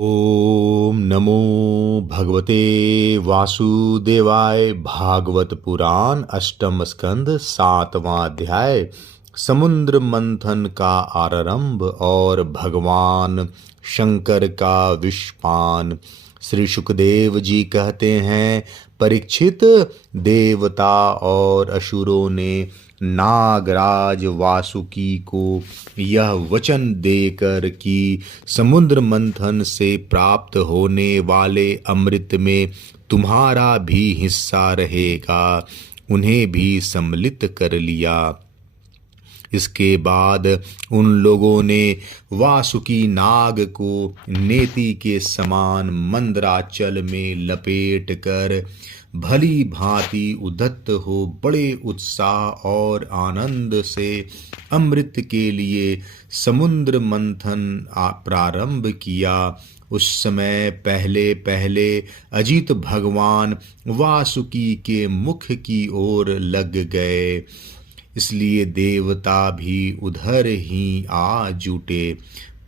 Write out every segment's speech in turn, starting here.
ओम नमो भगवते वासुदेवाय। भागवत पुराण अष्टम स्कंद सातवां अध्याय। समुद्र मंथन का आरंभ और भगवान शंकर का विषपान। श्री सुखदेव जी कहते हैं, परीक्षित, देवता और असुरों ने नागराज वासुकी को यह वचन देकर कि समुद्र मंथन से प्राप्त होने वाले अमृत में तुम्हारा भी हिस्सा रहेगा, उन्हें भी सम्मिलित कर लिया। इसके बाद उन लोगों ने वासुकी नाग को नेति के समान मंदराचल में लपेट कर भली भांति उद्यत हो बड़े उत्साह और आनंद से अमृत के लिए समुद्र मंथन प्रारंभ किया। उस समय पहले पहले अजित भगवान वासुकी के मुख की ओर लग गए, इसलिए देवता भी उधर ही आ जुटे।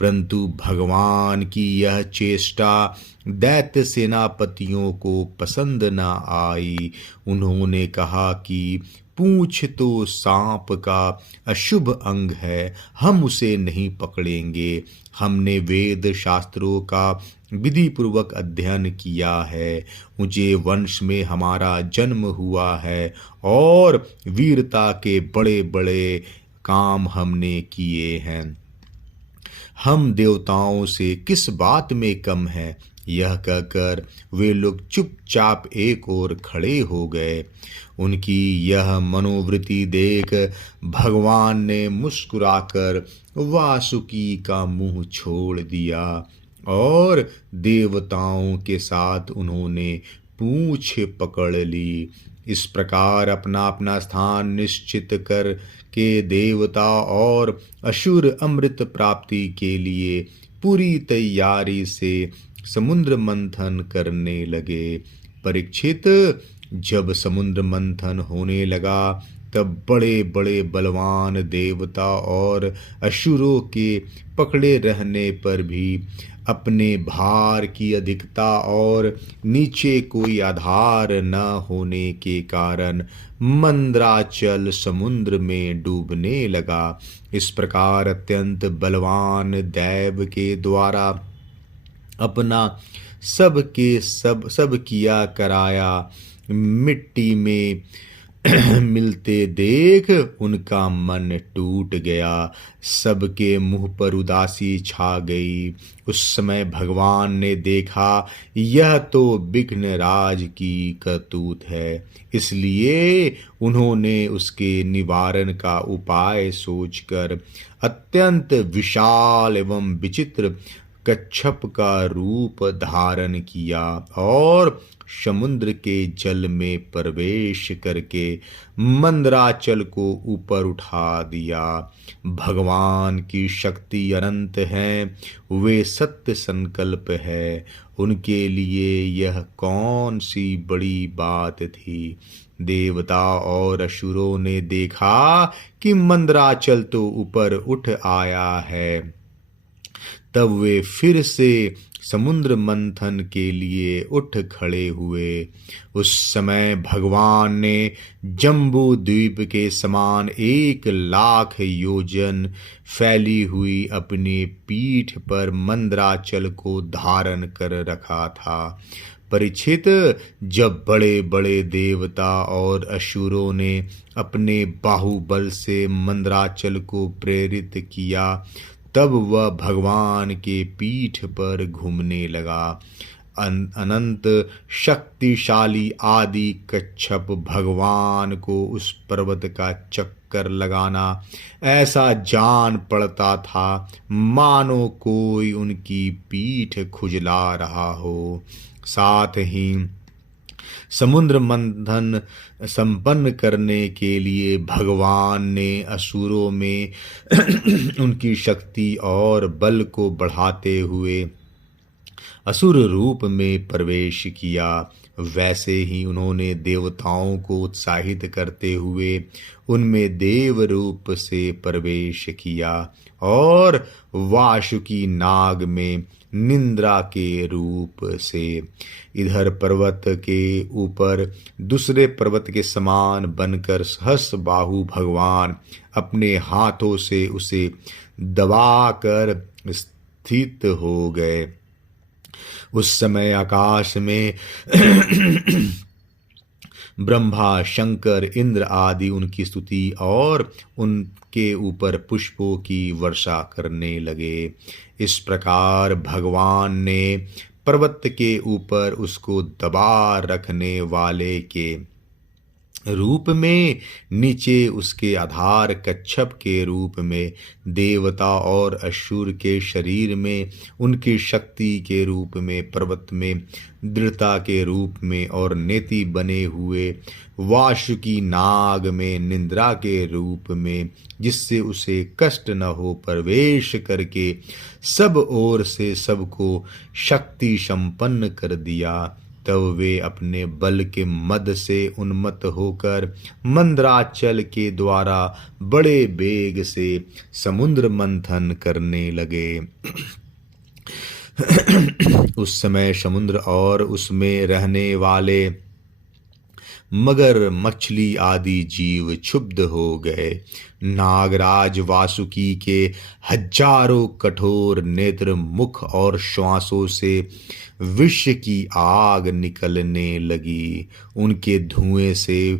परंतु भगवान की यह चेष्टा दैत्य सेनापतियों को पसंद न आई। उन्होंने कहा कि पूंछ तो सांप का अशुभ अंग है, हम उसे नहीं पकड़ेंगे। हमने वेद शास्त्रों का विधि पूर्वक अध्ययन किया है, ऊंचे वंश में हमारा जन्म हुआ है और वीरता के बड़े बड़े काम हमने किए हैं। हम देवताओं से किस बात में कम है? यह कहकर वे लोग चुपचाप एक ओर खड़े हो गए। उनकी यह मनोवृत्ति देख भगवान ने मुस्कुराकर वासुकी का मुंह छोड़ दिया और देवताओं के साथ उन्होंने पूंछ पकड़ ली। इस प्रकार अपना अपना स्थान निश्चित कर के देवता और असुर अमृत प्राप्ति के लिए पूरी तैयारी से समुद्र मंथन करने लगे। परीक्षित, जब समुद्र मंथन होने लगा तब बड़े बड़े बलवान देवता और असुरों के पकड़े रहने पर भी अपने भार की अधिकता और नीचे कोई आधार न होने के कारण मंदराचल समुद्र में डूबने लगा। इस प्रकार अत्यंत बलवान दैव के द्वारा अपना सब किया कराया मिट्टी में मिलते देख उनका मन टूट गया। सबके मुंह पर उदासी छा गई। उस समय भगवान ने देखा यह तो विघ्नराज की करतूत है, इसलिए उन्होंने उसके निवारण का उपाय सोचकर अत्यंत विशाल एवं विचित्र कच्छप का रूप धारण किया और समुद्र के जल में प्रवेश करके मंदराचल को ऊपर उठा दिया। भगवान की शक्ति अनंत है, वे सत्य संकल्प है, उनके लिए यह कौन सी बड़ी बात थी। देवता और असुरों ने देखा कि मंदराचल तो ऊपर उठ आया है, तब वे फिर से समुद्र मंथन के लिए उठ खड़े हुए। उस समय भगवान ने जम्बू द्वीप के समान 1,00,000 योजन फैली हुई अपनी पीठ पर मंदराचल को धारण कर रखा था। परीक्षित, जब बड़े बड़े देवता और असुरों ने अपने बाहुबल से मंदराचल को प्रेरित किया, तब वह भगवान के पीठ पर घूमने लगा। अनंत शक्तिशाली आदि कच्छप भगवान को उस पर्वत का चक्कर लगाना ऐसा जान पड़ता था मानो कोई उनकी पीठ खुजला रहा हो। साथ ही समुद्र मंथन संपन्न करने के लिए भगवान ने असुरों में उनकी शक्ति और बल को बढ़ाते हुए असुर रूप में प्रवेश किया। वैसे ही उन्होंने देवताओं को उत्साहित करते हुए उनमें देव रूप से प्रवेश किया और वासुकी नाग में निंद्रा के रूप से। इधर पर्वत के ऊपर दूसरे पर्वत के समान बनकर सहस्र बाहु भगवान अपने हाथों से उसे दबाकर स्थित हो गए। उस समय आकाश में ब्रह्मा, शंकर, इंद्र आदि उनकी स्तुति और उनके ऊपर पुष्पों की वर्षा करने लगे। इस प्रकार भगवान ने पर्वत के ऊपर उसको दबा रखने वाले के रूप में, नीचे उसके आधार कच्छप के रूप में, देवता और असुर के शरीर में, उनकी शक्ति के रूप में, पर्वत में दृढ़ता के रूप में और नेति बने हुए वासुकी नाग में निंद्रा के रूप में, जिससे उसे कष्ट न हो, प्रवेश करके सब ओर से सबको शक्ति संपन्न कर दिया। तब वे अपने बल के मद से उन्मत्त होकर मंदराचल के द्वारा बड़े वेग से समुद्र मंथन करने लगे। उस समय समुद्र और उसमें रहने वाले मगर, मछली आदि जीव क्षुब्ध हो गए। नागराज वासुकी के हजारों कठोर नेत्र, मुख और श्वासों से विष की आग निकलने लगी। उनके धुएं से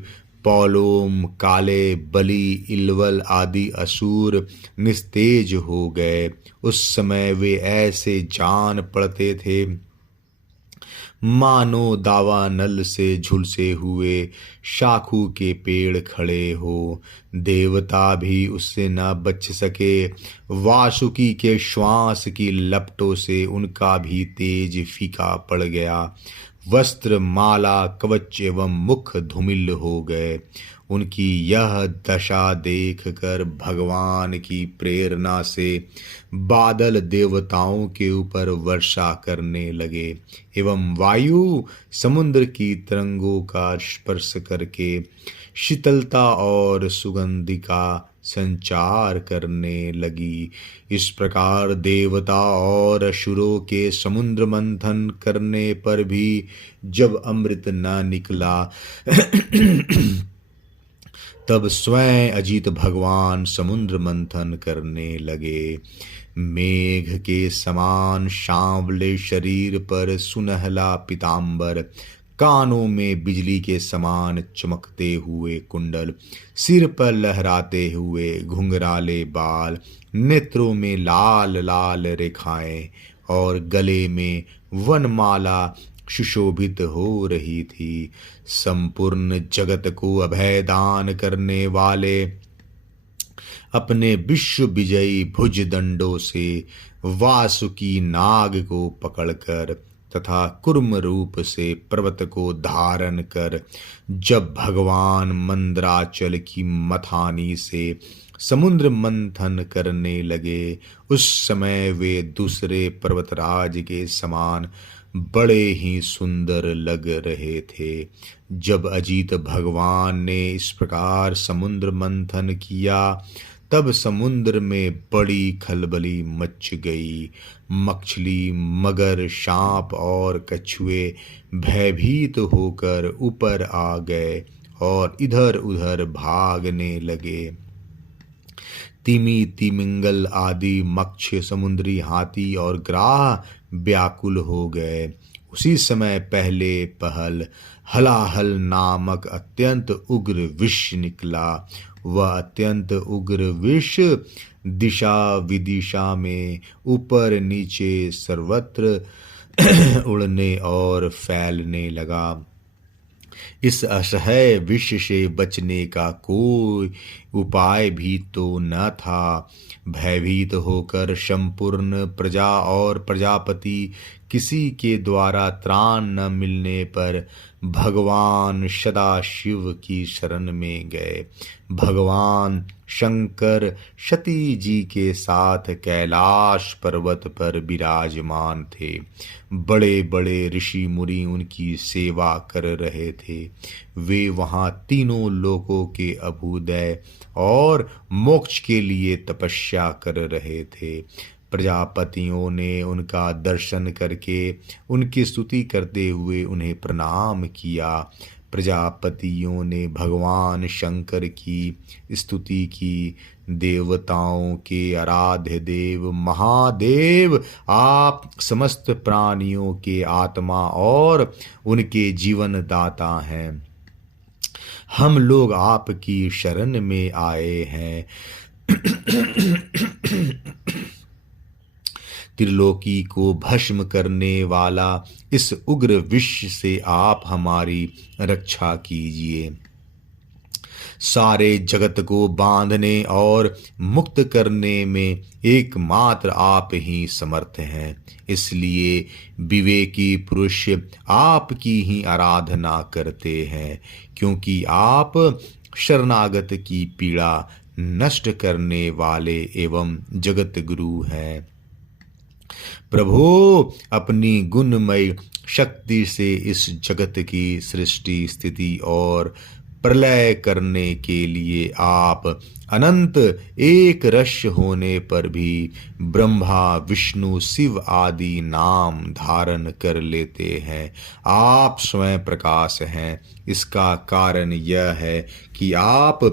पौलोम, काले, बलि, इलवल आदि असुर निस्तेज हो गए। उस समय वे ऐसे जान पड़ते थे मानो दावानल से झुलसे हुए शाखू के पेड़ खड़े हो। देवता भी उससे न बच सके। वासुकी के श्वास की लपटों से उनका भी तेज फीका पड़ गया। वस्त्र, माला, कवच एवं मुख धूमिल हो गए। उनकी यह दशा देखकर भगवान की प्रेरणा से बादल देवताओं के ऊपर वर्षा करने लगे एवं वायु समुद्र की तरंगों का स्पर्श करके शीतलता और सुगंधि का संचार करने लगी। इस प्रकार देवता और असुरों के समुद्र मंथन करने पर भी जब अमृत न निकला तब स्वयं अजित भगवान समुद्र मंथन करने लगे। मेघ के समान सांवले शरीर पर सुनहला पीतांबर, कानों में बिजली के समान चमकते हुए कुंडल, सिर पर लहराते हुए घुंघराले बाल, नेत्रों में लाल लाल रेखाएं और गले में वनमाला सुशोभित हो रही थी। संपूर्ण जगत को अभय दान करने वाले अपने विश्व विजयी भुज दंडों से वासुकी नाग को पकड़कर तथा कुर्म रूप से पर्वत को धारण कर जब भगवान मंदराचल की मथानी से समुद्र मंथन करने लगे, उस समय वे दूसरे पर्वतराज के समान बड़े ही सुंदर लग रहे थे। जब अजीत भगवान ने इस प्रकार समुद्र मंथन किया तब समुद्र में बड़ी खलबली मच गई। मछली, मगर, सांप और कछुए भयभीत होकर ऊपर आ गए और इधर उधर भागने लगे। तिमी, तिमिंगल आदि मत्स्य, समुद्री हाथी और ग्राह व्याकुल हो गए। उसी समय पहले पहल हलाहल नामक अत्यंत उग्र विष निकला। वह अत्यंत उग्र विष दिशा विदिशा में ऊपर नीचे सर्वत्र उड़ने और फैलने लगा। इस असह्य विष से बचने का कोई उपाय भी तो न था। भयभीत होकर संपूर्ण प्रजा और प्रजापति किसी के द्वारा त्राण न मिलने पर भगवान सदाशिव की शरण में गए। भगवान शंकर सती जी के साथ कैलाश पर्वत पर विराजमान थे। बड़े बड़े ऋषि मुनि उनकी सेवा कर रहे थे। वे वहाँ तीनों लोकों के अभ्युदय और मोक्ष के लिए तपस्या कर रहे थे। प्रजापतियों ने उनका दर्शन करके उनकी स्तुति करते हुए उन्हें प्रणाम किया। प्रजापतियों ने भगवान शंकर की स्तुति की। देवताओं के आराध्य देव महादेव, आप समस्त प्राणियों के आत्मा और उनके जीवन दाता हैं। हम लोग आपकी शरण में आए हैं। त्रिलोकी को भस्म करने वाला इस उग्र विष से आप हमारी रक्षा कीजिए। सारे जगत को बांधने और मुक्त करने में एकमात्र आप ही समर्थ हैं। इसलिए विवेकी पुरुष आपकी ही आराधना करते हैं, क्योंकि आप शरणागत की पीड़ा नष्ट करने वाले एवं जगत गुरु हैं। प्रभु, अपनी गुणमय शक्ति से इस जगत की सृष्टि, स्थिति और प्रलय करने के लिए आप अनंत एक रस होने पर भी ब्रह्मा, विष्णु, शिव आदि नाम धारण कर लेते हैं। आप स्वयं प्रकाश हैं। इसका कारण यह है कि आप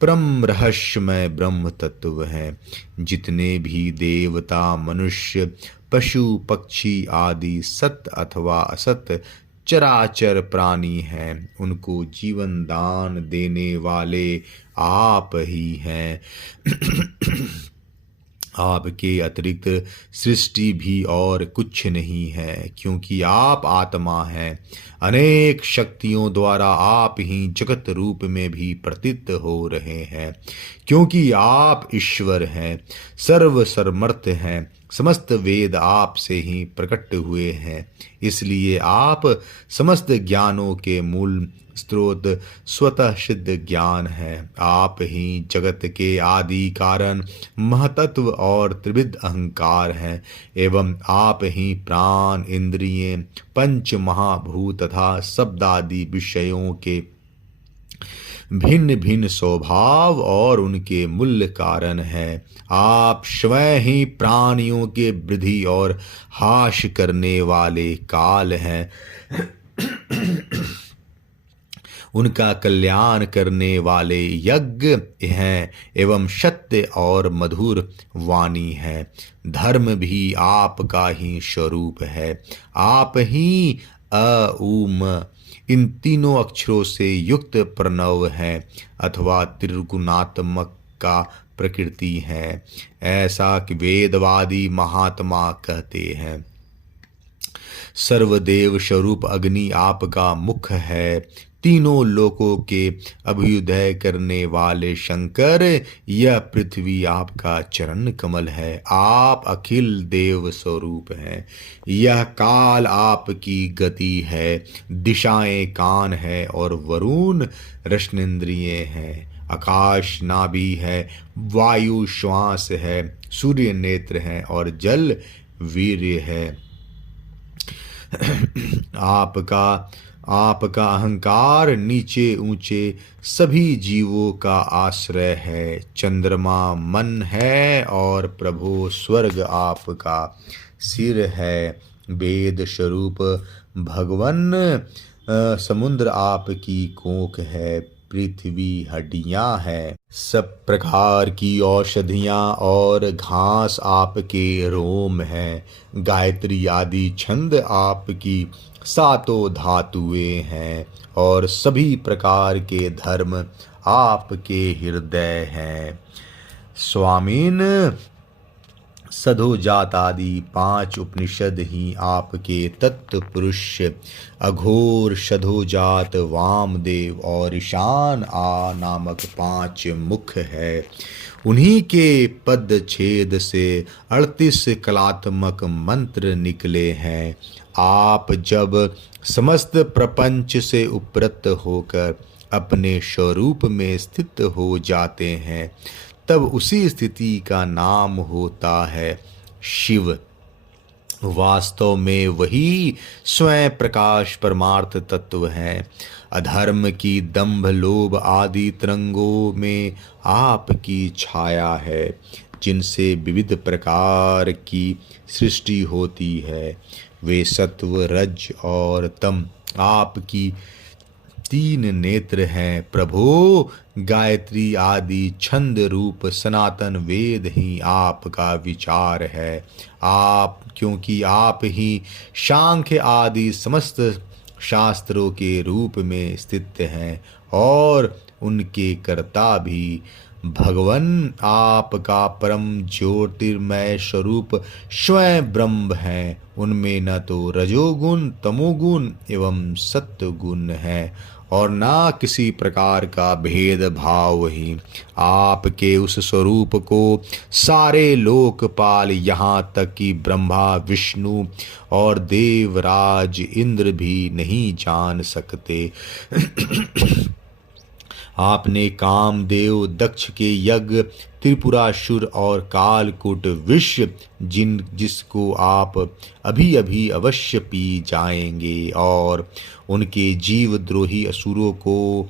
परम रहस्यमय ब्रह्म तत्व हैं। जितने भी देवता, मनुष्य, पशु, पक्षी आदि सत अथवा असत चराचर प्राणी हैं, उनको जीवन दान देने वाले आप ही हैं। आपके अतिरिक्त सृष्टि भी और कुछ नहीं है, क्योंकि आप आत्मा हैं। अनेक शक्तियों द्वारा आप ही जगत रूप में भी प्रतीत हो रहे हैं, क्योंकि आप ईश्वर हैं, सर्वसमर्थ हैं। समस्त वेद आप से ही प्रकट हुए हैं। इसलिए आप समस्त ज्ञानों के मूल स्रोत, स्वतः सिद्ध ज्ञान है। आप ही जगत के आदि कारण, महतत्व और त्रिविध अहंकार हैं, एवं आप ही प्राण, इंद्रियें, पंच महाभूत तथा शब्दादि विषयों के भिन्न भिन्न स्वभाव और उनके मूल कारण है। आप स्वयं ही प्राणियों के वृद्धि और हास करने वाले काल हैं, उनका कल्याण करने वाले यज्ञ हैं एवं सत्य और मधुर वाणी है। धर्म भी आपका ही स्वरूप है। आप ही अ, उम इन तीनों अक्षरों से युक्त प्रणव है अथवा त्रिगुणात्मक का प्रकृति है, ऐसा कि वेदवादी महात्मा कहते हैं। सर्वदेव स्वरूप अग्नि आपका मुख है। तीनों लोकों के अभ्युदय करने वाले शंकर, यह पृथ्वी आपका चरण कमल है। आप अखिल देव स्वरूप हैं। यह काल आपकी गति है। दिशाएं कान है और वरुण रश्नेन्द्रिय हैं। आकाश नाभि है, वायु श्वास है, सूर्य नेत्र है और जल वीर्य है। आपका अहंकार नीचे ऊंचे सभी जीवों का आश्रय है। चंद्रमा मन है और प्रभु स्वर्ग आपका सिर है। वेद स्वरूप भगवन समुद्र आपकी कोख है। पृथ्वी हड्डियां हैं। सब प्रकार की औषधियां और घास आपके रोम हैं। गायत्री आदि छंद आपकी सातों धातुएं हैं और सभी प्रकार के धर्म आपके हृदय हैं। स्वामीन, सधोजात आदि 5 उपनिषद ही आपके तत्पुरुष, अघोर, सधोजात, वामदेव और ईशान नामक 5 मुख है। उन्हीं के पद छेद से 38 कलात्मक मंत्र निकले हैं। आप जब समस्त प्रपंच से उपरत होकर अपने स्वरूप में स्थित हो जाते हैं, तब उसी स्थिति का नाम होता है शिव। वास्तव में वही स्वयं प्रकाश परमार्थ तत्व है। अधर्म की दंभ, लोभ आदि तरंगों में आपकी छाया है। जिनसे विविध प्रकार की सृष्टि होती है, वे सत्व, रज और तम आपकी 3 नेत्र हैं। प्रभो, गायत्री आदि छंद रूप सनातन वेद ही आपका विचार है। आप, क्योंकि आप ही सांख्य आदि समस्त शास्त्रों के रूप में स्थित हैं और उनके कर्ता भी भगवन आपका परम ज्योतिर्मय स्वरूप स्वयं ब्रह्म है। उनमें न तो रजोगुण, तमोगुण एवं सत्वगुण है और ना किसी प्रकार का भेदभाव ही। आपके उस स्वरूप को सारे लोकपाल, यहाँ तक कि ब्रह्मा, विष्णु और देवराज इंद्र भी नहीं जान सकते। आपने कामदेव, दक्ष के यज्ञ, त्रिपुरासुर और कालकूट विष, जिसको आप अभी अभी अवश्य पी जाएंगे, और उनके जीवद्रोही असुरों को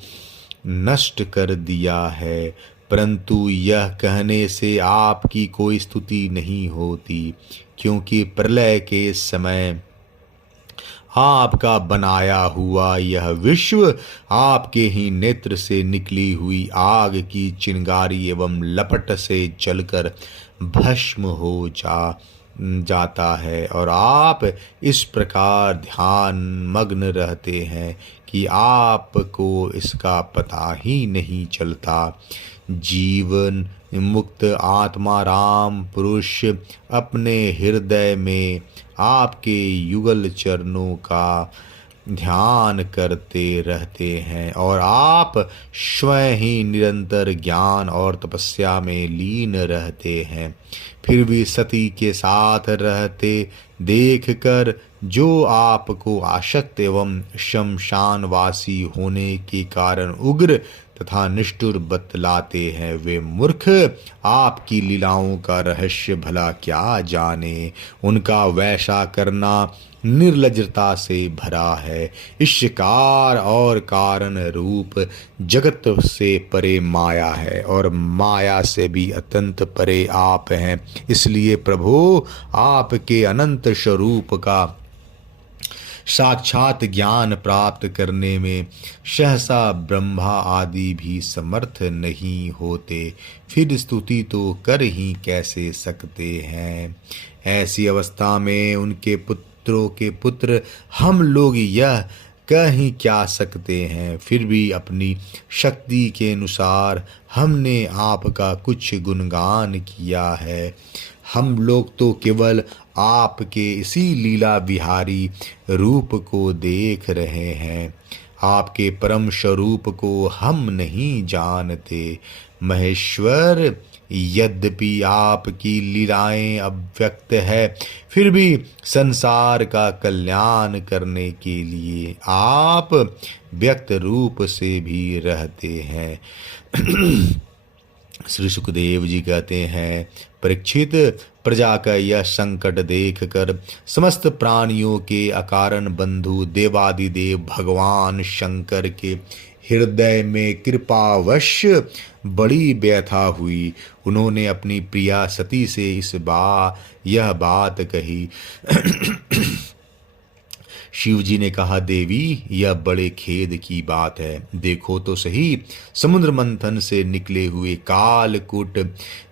नष्ट कर दिया है। परंतु यह कहने से आपकी कोई स्तुति नहीं होती, क्योंकि प्रलय के समय आपका बनाया हुआ यह विश्व आपके ही नेत्र से निकली हुई आग की चिंगारी एवं लपट से जलकर भस्म हो जाता है, और आप इस प्रकार ध्यान मग्न रहते हैं कि आपको इसका पता ही नहीं चलता। जीवन मुक्त आत्मा राम पुरुष अपने हृदय में आपके युगल चरणों का ध्यान करते रहते हैं, और आप स्वयं ही निरंतर ज्ञान और तपस्या में लीन रहते हैं। फिर भी सती के साथ रहते देखकर जो आपको आसक्त एवं शमशानवासी होने के कारण उग्र तथा निष्ठुर बतलाते हैं, वे मूर्ख आपकी लीलाओं का रहस्य भला क्या जाने। उनका वैसा करना निर्लज्जता से भरा है। इस शिकार और कारण रूप जगत से परे माया है, और माया से भी अत्यंत परे आप हैं। इसलिए प्रभु, आपके अनंत स्वरूप का साक्षात ज्ञान प्राप्त करने में सहसा ब्रह्मा आदि भी समर्थ नहीं होते, फिर स्तुति तो कर ही कैसे सकते हैं। ऐसी अवस्था में उनके पुत्रों के पुत्र हम लोग यह कह ही क्या सकते हैं। फिर भी अपनी शक्ति के अनुसार हमने आपका कुछ गुणगान किया है। हम लोग तो केवल आपके इसी लीला विहारी रूप को देख रहे हैं, आपके परम स्वरूप को हम नहीं जानते। महेश्वर, यद्यपि आपकी लीलाएं अव्यक्त है, फिर भी संसार का कल्याण करने के लिए आप व्यक्त रूप से भी रहते हैं। श्री सुखदेव जी कहते हैं, परीक्षित, प्रजा का यह संकट देखकर समस्त प्राणियों के अकारण बंधु देवादिदेव भगवान शंकर के हृदय में कृपावश बड़ी व्यथा हुई। उन्होंने अपनी प्रिया सती से यह बात कही। शिव जी ने कहा, देवी, यह बड़े खेद की बात है। देखो तो सही, समुद्र मंथन से निकले हुए कालकूट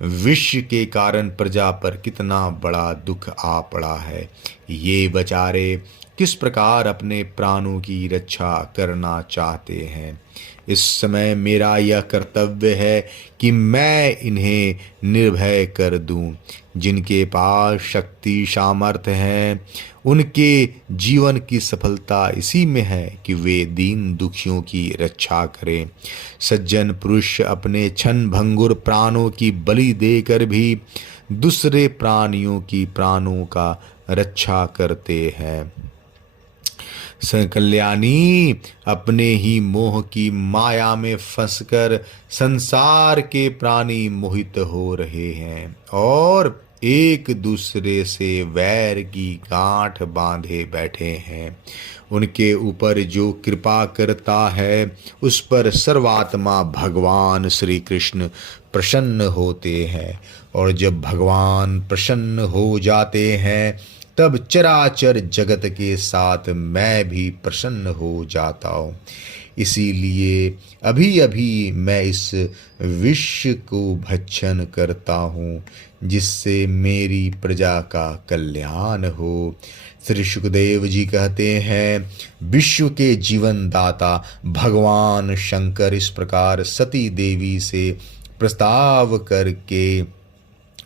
विष के कारण प्रजा पर कितना बड़ा दुख आ पड़ा है। ये बेचारे किस प्रकार अपने प्राणों की रक्षा करना चाहते हैं। इस समय मेरा यह कर्तव्य है कि मैं इन्हें निर्भय कर दूं। जिनके पास शक्ति सामर्थ्य है, उनके जीवन की सफलता इसी में है कि वे दीन दुखियों की रक्षा करें। सज्जन पुरुष अपने क्षण भंगुर प्राणों की बलि देकर भी दूसरे प्राणियों की प्राणों का रक्षा करते हैं। कल्याणी, अपने ही मोह की माया में फंसकर संसार के प्राणी मोहित हो रहे हैं और एक दूसरे से वैर की गांठ बांधे बैठे हैं। उनके ऊपर जो कृपा करता है, उस पर सर्वात्मा भगवान श्री कृष्ण प्रसन्न होते हैं और जब भगवान प्रसन्न हो जाते हैं तब चराचर जगत के साथ मैं भी प्रसन्न हो जाता हूँ। इसीलिए अभी अभी मैं इस विष को भक्षण करता हूँ जिससे मेरी प्रजा का कल्याण हो। श्री सुखदेव जी कहते हैं, विश्व के जीवन दाता भगवान शंकर इस प्रकार सती देवी से प्रस्ताव करके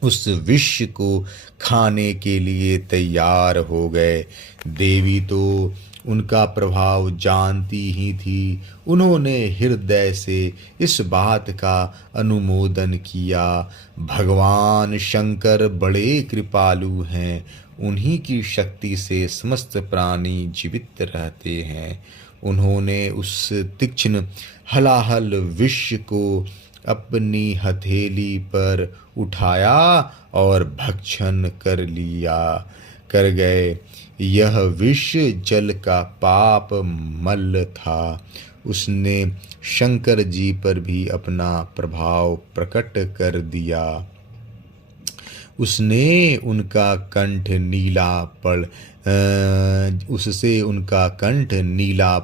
उस विष को खाने के लिए तैयार हो गए। देवी तो उनका प्रभाव जानती ही थी। उन्होंने हृदय से इस बात का अनुमोदन किया। भगवान शंकर बड़े कृपालु हैं, उन्हीं की शक्ति से समस्त प्राणी जीवित रहते हैं। उन्होंने उस तीक्ष्ण हलाहल विष को अपनी हथेली पर उठाया और भक्षण कर गए। यह विष जल का पाप मल था। उसने शंकर जी पर भी अपना प्रभाव प्रकट कर दिया। उससे उनका कंठ नीला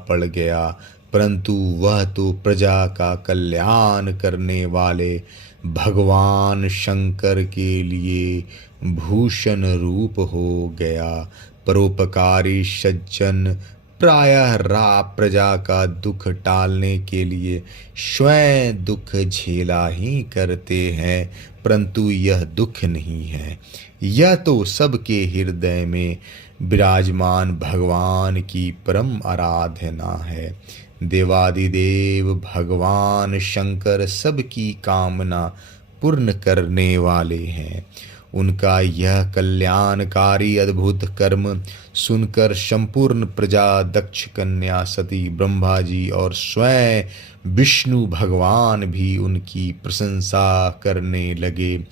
पड़ गया, परंतु वह तो प्रजा का कल्याण करने वाले भगवान शंकर के लिए भूषण रूप हो गया। परोपकारी सज्जन प्रायः प्रजा का दुख टालने के लिए स्वयं दुख झेला ही करते हैं, परंतु यह दुख नहीं है, यह तो सबके हृदय में विराजमान भगवान की परम आराधना है। देवादिदेव भगवान शंकर सबकी कामना पूर्ण करने वाले हैं। उनका यह कल्याणकारी अद्भुत कर्म सुनकर संपूर्ण प्रजा, दक्ष कन्या सती, ब्रह्मा जी और स्वयं विष्णु भगवान भी उनकी प्रशंसा करने लगे।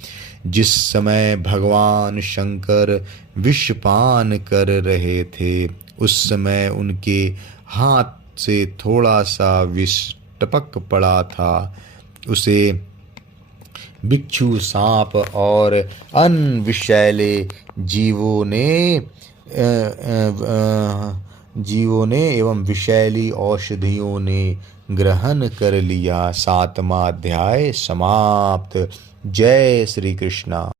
जिस समय भगवान शंकर विषपान कर रहे थे, उस समय उनके हाथ से थोड़ा सा विष टपक पड़ा था। उसे बिच्छू, सांप और अन्य विषैले जीवों ने एवं विषैली औषधियों ने ग्रहण कर लिया। 7वां अध्याय समाप्त। जय श्री कृष्णा।